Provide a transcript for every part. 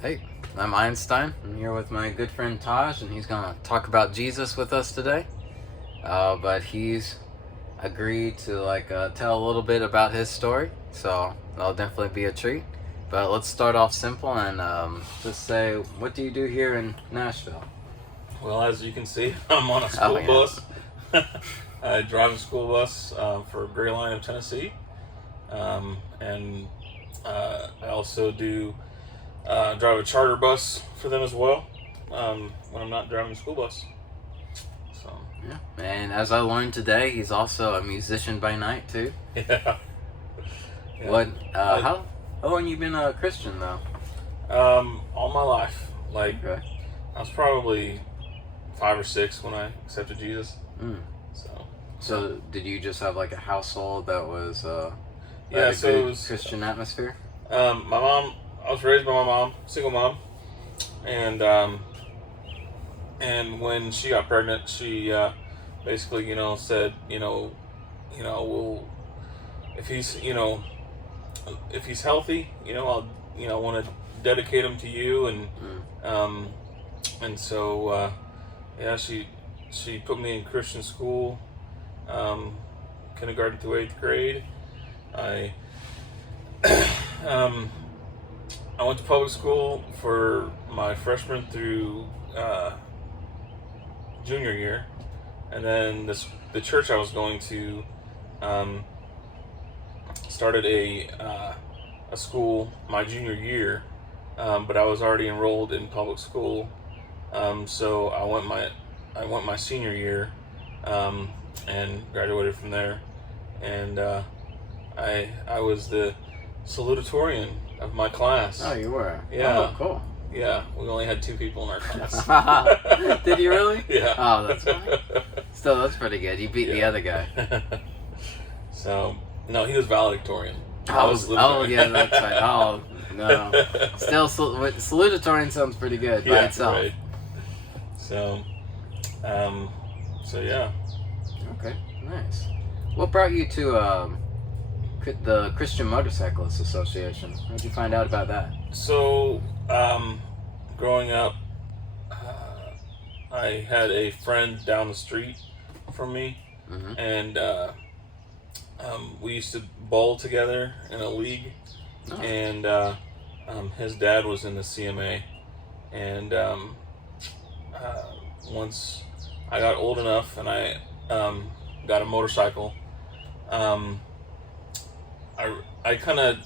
Hey, I'm Einstein. I'm here with my good friend Taj, and he's going to talk about Jesus with us today. But he's agreed to tell a little bit about his story, so that'll definitely be a treat. But let's start off simple and just say, what do you do here in Nashville? Well, as you can see, I'm on a school bus. I drive a school bus for Gray Line of Tennessee, and I also do drive a charter bus for them as well when I'm not driving the school bus. So Yeah, and as I learned today, he's also a musician by night too. yeah. What? How long you been a Christian though? All my life, Okay. I was probably 5 or 6 when I accepted Jesus. Mm. So So did you just have like a household that was yeah, a so good it was Christian atmosphere? my mom. I was raised by my mom, single mom, and when she got pregnant, she basically, said, we'll if he's, if he's healthy, I'll, want to dedicate him to you, and so yeah, she put me in Christian school, kindergarten through 8th grade. I I went to public school for my freshman through junior year, and then the church I was going to started a school my junior year, but I was already enrolled in public school, so I went my senior year, and graduated from there, and I was the salutatorian of my class. Oh, you were? Yeah. Oh, cool. Yeah, we only had 2 people in our class. Did you really? Yeah. Oh, that's fine. Still, that's pretty good. You beat the other guy. So, no, he was valedictorian. I Oh, was yeah, that's right. Oh, no. Still, salutatorian sounds pretty good by itself. Right. So, so yeah. Okay, nice. What brought you to the Christian Motorcyclists Association? How'd you find out about that? So, growing up, I had a friend down the street from me, Mm-hmm. and we used to bowl together in a league, Oh. and his dad was in the CMA, and once I got old enough and I got a motorcycle, I kind of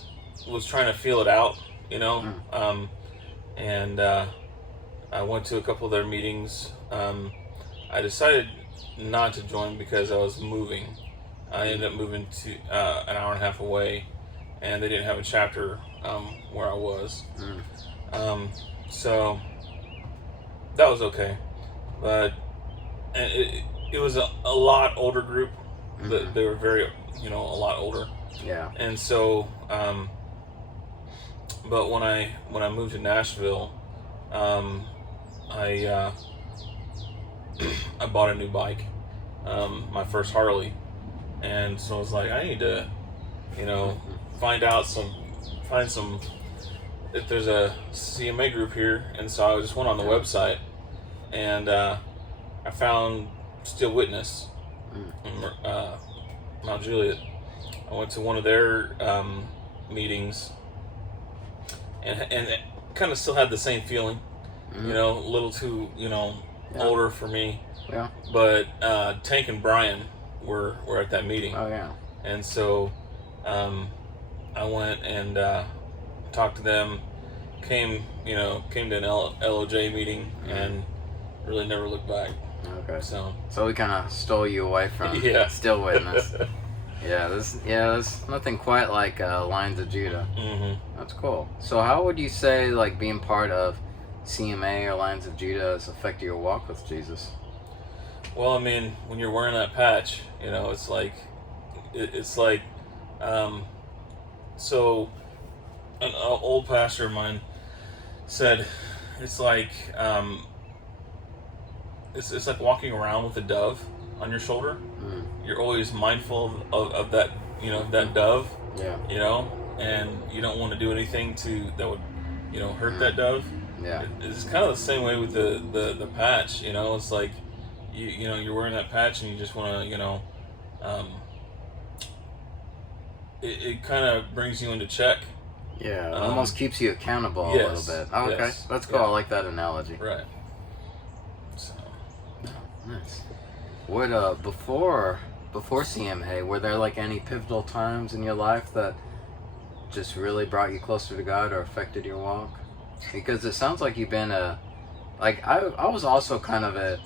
was trying to feel it out, and I went to a couple of their meetings. I decided not to join because I was moving. I ended up moving to an hour and a half away, and they didn't have a chapter where I was. So that was okay, but and it was a lot older group. Mm-hmm. They were very, a lot older. Yeah. And so, but when I moved to Nashville, I I bought a new bike, my first Harley, and so I was like, I need to, find some if there's a CMA group here, and so I just went on the website, and I found Still Witness in Mount Juliet. I went to one of their meetings, and it kind of still had the same feeling, a little too, older for me. Yeah. But Tank and Brian were at that meeting. Oh, yeah. And so I went and talked to them, came to an LOJ meeting, and really never looked back. Okay. So we kind of stole you away from Still Witness. There's nothing quite like Lines of Judah. Mm-hmm. That's cool. So how would you say being part of CMA or Lines of Judah has affected your walk with Jesus? Well, I mean, when you're wearing that patch, it's like, so an old pastor of mine said, it's like, it's like walking around with a dove on your shoulder. You're always mindful of that, that dove. Yeah. And you don't want to do anything that would hurt that dove. Yeah. It's kind of the same way with the patch. It's like you're wearing that patch and you just want to it kind of brings you into check. Yeah, it almost keeps you accountable yes, a little bit. Oh, okay, yes, that's cool. yeah. I like that analogy. Right. So. Oh, nice. What before CMA, were there like any pivotal times in your life that just really brought you closer to God or affected your walk? Because it sounds like you've been I was also kind of a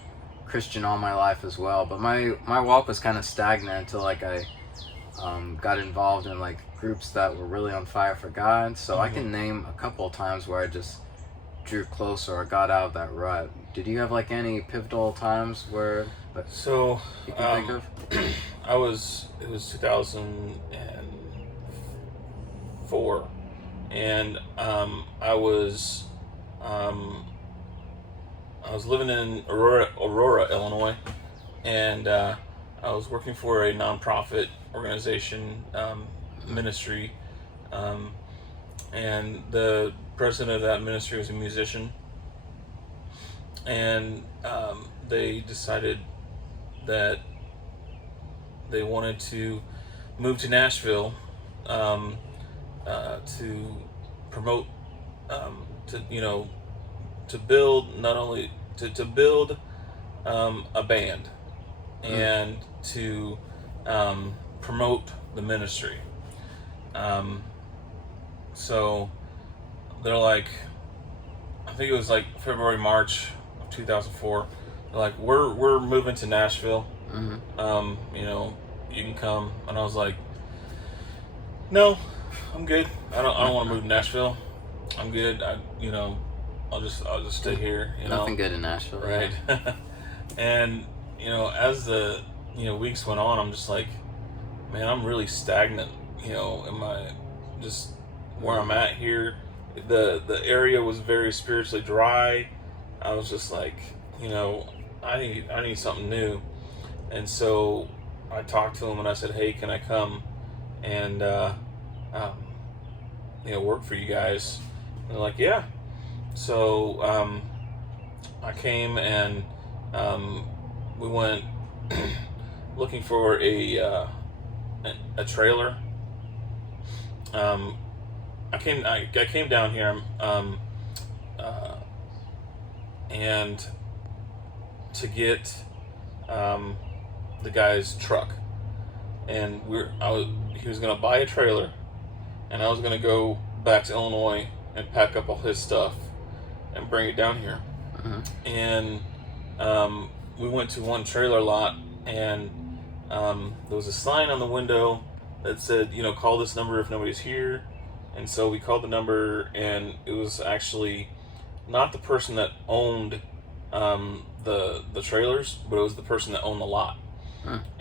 Christian all my life as well, but my walk was kind of stagnant until like I got involved in like groups that were really on fire for God. So I can name a couple of times where I just drew closer or got out of that rut. Did you have like any pivotal times where So you can think of? it was 2004, and I was living in Aurora, Illinois, and I was working for a nonprofit organization, ministry, and the president of that ministry was a musician, and they decided that they wanted to move to Nashville to promote, to build not only to build a band and to promote the ministry. So they're like, I think it was like February, March of 2004. They're like, we're moving to Nashville. You can come. And I was like, no, I'm good. I don't want to move to Nashville. I'm good. I'll just stay here. Nothing good in Nashville, right? Yeah. And as the weeks went on, I'm just like, man, I'm really stagnant. In my just where I'm at here. The area was very spiritually dry. I was just like, I need something new. And so I talked to him and I said, hey, can I come and work for you guys? And they're like, yeah. So I came and we went looking for a trailer. I came down here and to get the guy's truck, and he was gonna buy a trailer, and I was gonna go back to Illinois and pack up all his stuff and bring it down here. And we went to one trailer lot, and there was a sign on the window that said, call this number if nobody's here. And so we called the number, and it was actually not the person that owned the trailers, but it was the person that owned the lot.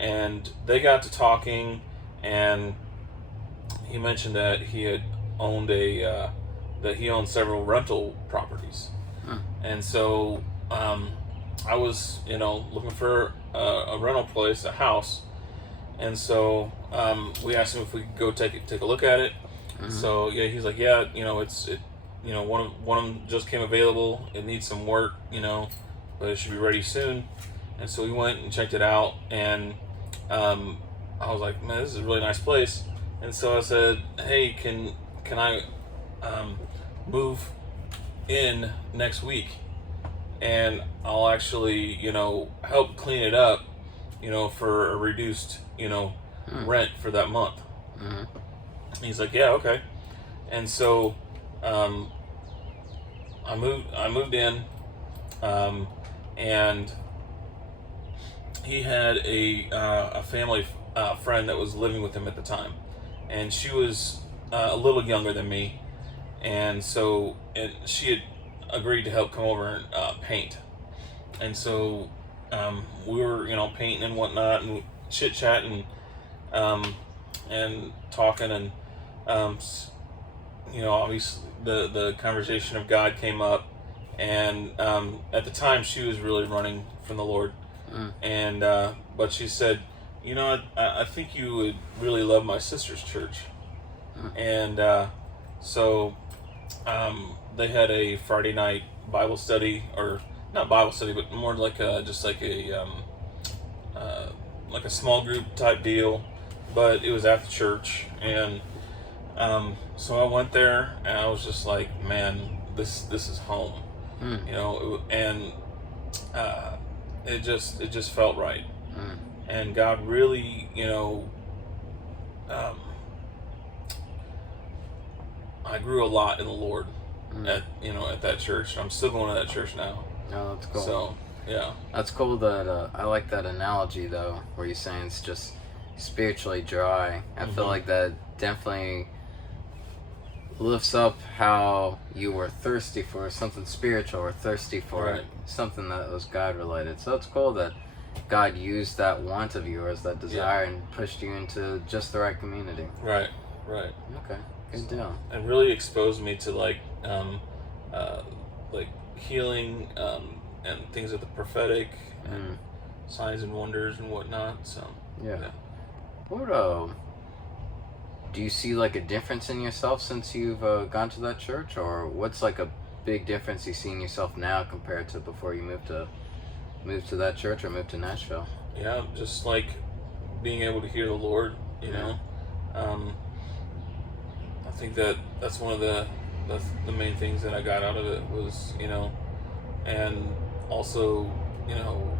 And they got to talking, and he mentioned that he had owned that he owned several rental properties. And so I was looking for a rental place, a house, and so we asked him if we could go take a look at it. So yeah, he's like, yeah, one of them just came available. It needs some work, but it should be ready soon. And so we went and checked it out, and I was like, man, this is a really nice place. And so I said, hey, can I move in next week, and I'll actually help clean it up, for a reduced rent for that month. He's like, yeah, okay. And so I moved in, and he had a family friend that was living with him at the time, and she was a little younger than me, and she had agreed to help come over and paint. And so we were painting and whatnot, and chit chatting and talking, and obviously the conversation of God came up, and at the time she was really running from the Lord. And but she said, I think you would really love my sister's church. And so They had a Friday night Bible study, or not Bible study, but more like just uh, like a small group type deal. But it was at the church, and so I went there, and I was just like, man, this is home, Mm. and uh, it just felt right, Mm. and God really, um, I grew a lot in the Lord Mm. at that church. I'm still going to that church now. Oh, that's cool. So yeah, That's cool that I like that analogy though, where you're saying it's just spiritually dry. I feel Mhm. like that definitely lifts up how you were thirsty for something spiritual or thirsty for Right. something that was God related. So it's cool that God used that want of yours, that desire, and pushed you into just the right community. right, right. Okay, good deal. And really exposed me to uh, like healing, and things of the prophetic and Mm. signs and wonders and whatnot. So Yeah. yeah. What do you see like a difference in yourself since you've gone to that church, or what's like a big difference you see in yourself now compared to before you moved to that church or moved to Nashville? Yeah, just like being able to hear the Lord, Um, I think that's one of the main things that I got out of it was, and also, you know,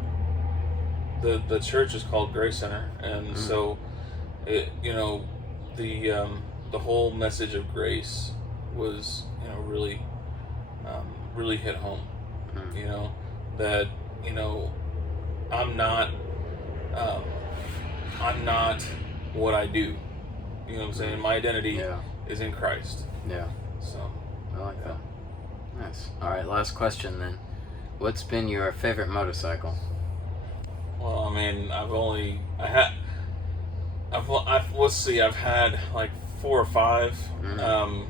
the church is called Grace Center, and Mm. so it, the whole message of grace was, really, really hit home. Mm. You know that, you know I'm not, um, I'm not what I do. You know what I'm saying? My identity Yeah, is in Christ. yeah, So I like yeah. that. Nice. All right, last question then. What's been your favorite motorcycle? Well, I mean, let's see, I've had like 4 or 5, Mm.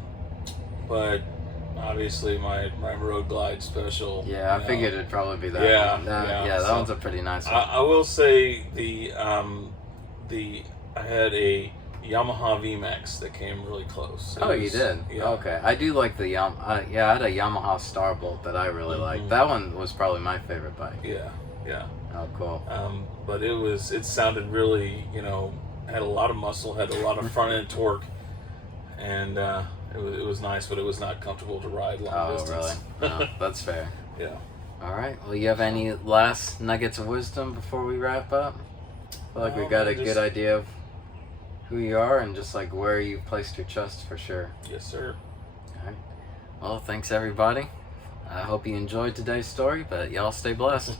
but obviously my Road Glide Special. Yeah, I figured it'd probably be that Yeah, one. yeah. Yeah, that So one's a pretty nice one. I will say the I had a Yamaha VMAX that came really close. Oh, you did? Yeah. Okay. I do like the yeah, I had a Yamaha Starbolt that I really liked. Mhm. That one was probably my favorite bike. Yeah, yeah. Oh, cool. But it sounded really, had a lot of muscle, had a lot of front end torque, and it was nice, but it was not comfortable to ride long Oh, distance. really? No, that's fair. Yeah. All right. Well, you have any last nuggets of wisdom before we wrap up? I feel like we got a Just- good idea of who you are and just like where you placed your trust for sure. Yes, sir. All right. Well, thanks everybody. I hope you enjoyed today's story, but y'all stay blessed.